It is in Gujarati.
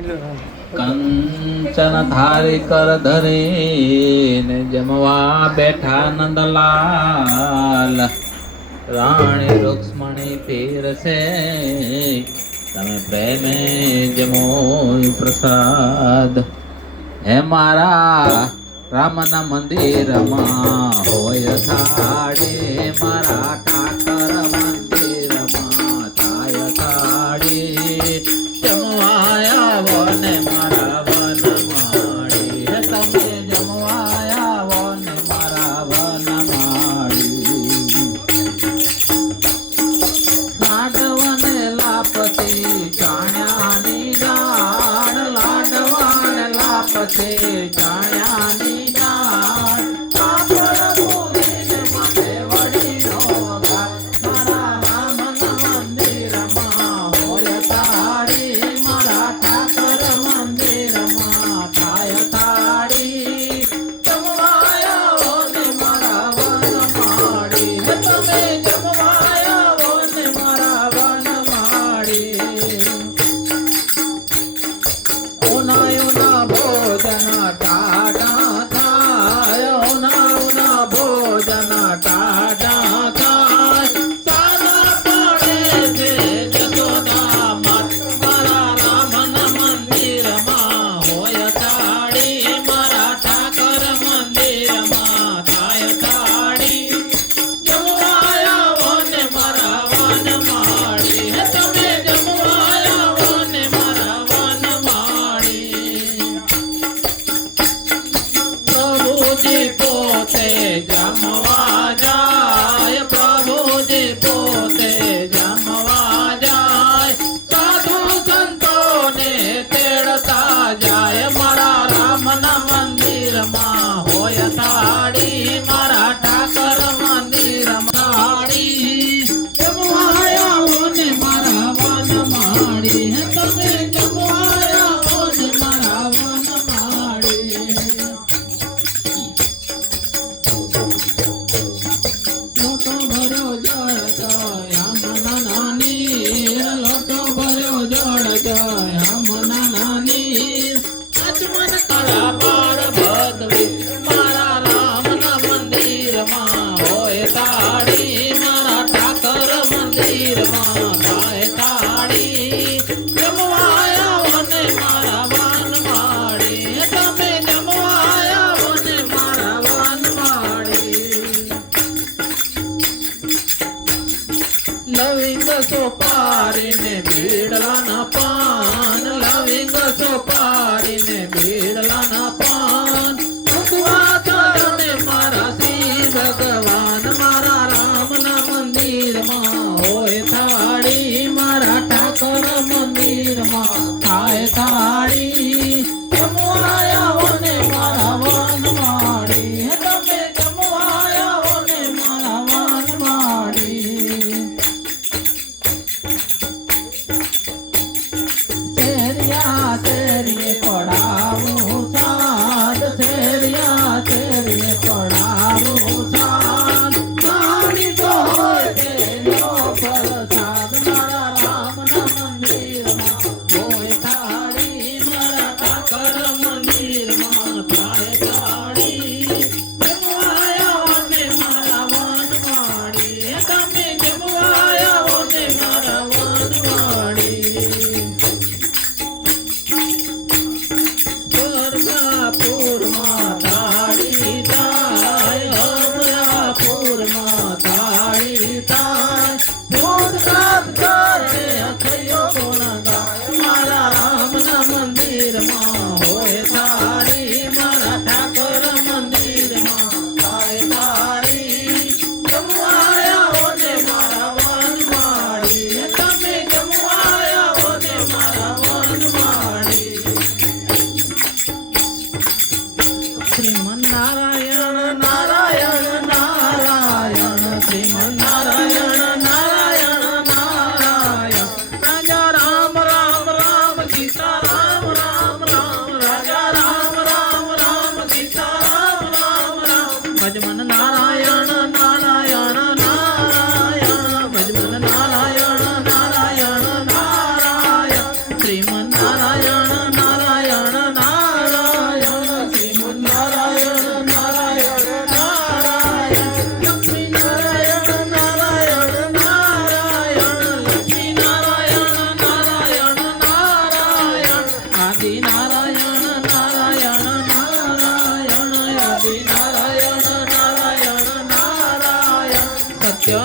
કંચન ધારી કર ધરીને જમવા બેઠા નંદલાલ. રાણી રૂક્ષ્મણી પીરસે તમે પ્રેમે જમો પ્રસાદ. હે મારા રામના મંદિરમાં હોય થાળી, મારા ઠાકર મંદિરમાં થાય થાળી. જમવાયા વને મારા વનમાળી, હે તમે જમવાયા વને મારા વનમાળી. લાડવાને લાપસી ચાણ્યાની ગાળ, લાડવાને લાપસી ચાણ્યાની ગાળ. કાપડ પૂરીને માથે વળીનો વગાર, મારા રામના મંદિરમાં હોય થાળી, મારા ઠાકર મંદિરમાં થાય થાળી. જમવાયા વને મારા વનમાળી, હે તમે જમવાયા વને મારા વનમાળી. ઓના ભોજન ટાઢા થાય, ઓના ભોજન ટાઢા થાય. સારા પડે છે જશોદા માત, મારા રામના મંદિરમાં હોય થાળી, મારા ઠાકર મંદિરમાં થાય થાળી. જમવાયા વને મારા વનમાળી, હે તમે જમવાયા વને મારા વનમાળી. પ્રભુજી પોતે જમવા જાય, પ્રભુજી પોતે જમવા જાય. સાધુ સંતોને તેડતા જાય, મારા રામના મંદિરમાં હોય થાળી, મારા ઠાકર મંદિરમાં થાળી. જમવાયા વને મારા વનમાળી, હે તમે જમવાયા વને મારા વનમાળી. લોટો ભર્યો જળ જયા નાની, લોટો ભર્યો જળ જયા નાની. આચમન કળા પાર ભદવી, મારા રામના મંદિરમાં હોય થાળી, મારા ઠાકર મંદિરમાં થાય થાળી. જમવાયા વને મારા વનમાળી, તમે જમવાયા વને મારા વનમાળી. લવિંગ સોપારીને બીડલાના પાન, લવિંગ સોપારીને બીડલાના પાન. ઉઠવા ચરણે મારા શ્રી ભગવાન, મારા રામના મંદિરમાં હોય થાળી, મારા ઠાકર મંદિરમાં થાય થાળી. જમવાયા વને મારા વનમાળી, હે તમે જમવાયા વને મારા વનમાળી. શેરિયા શેરીએ પડાવું સાદ, શેરિયા શેરીએ પડાવું સાદ. રાણી તો હોય તેનો પ્રસાદ, મારા રામના મંદિરમાં હોય થાળી, મારા ઠાકર મંદિરમાં થાય થાળી. જમવાયા વને મારા વનમાળી, હે તમે જમવાયા વને મારા વનમાળી. સ્વર્ગાપુરમાં થાળી થાય, અમરાપુરમાં થાળી થાય. ભોજનાથ ચરણે અથૈયો ગુણ ગાય, મારા રામના મંદિરમાં હોય થાળી, મારા ઠાકર મંદિરમાં થાય થાળી. જમવાયા વને મારા વનમાળી, હે તમે જમવાયા વને મારા વનમાળી. શ્રીમન નારાયણ નારાયણ નારાયણ, શ્રીમન નારાયણ નારાયણ નારાયણ. રાજા રામ રામ રામ, સીતા રામ રામ રામ. આદિ નારાયણ નારાયણ નારાયણ આદિ નારાયણ નારાયણ નારાયણ સત્ય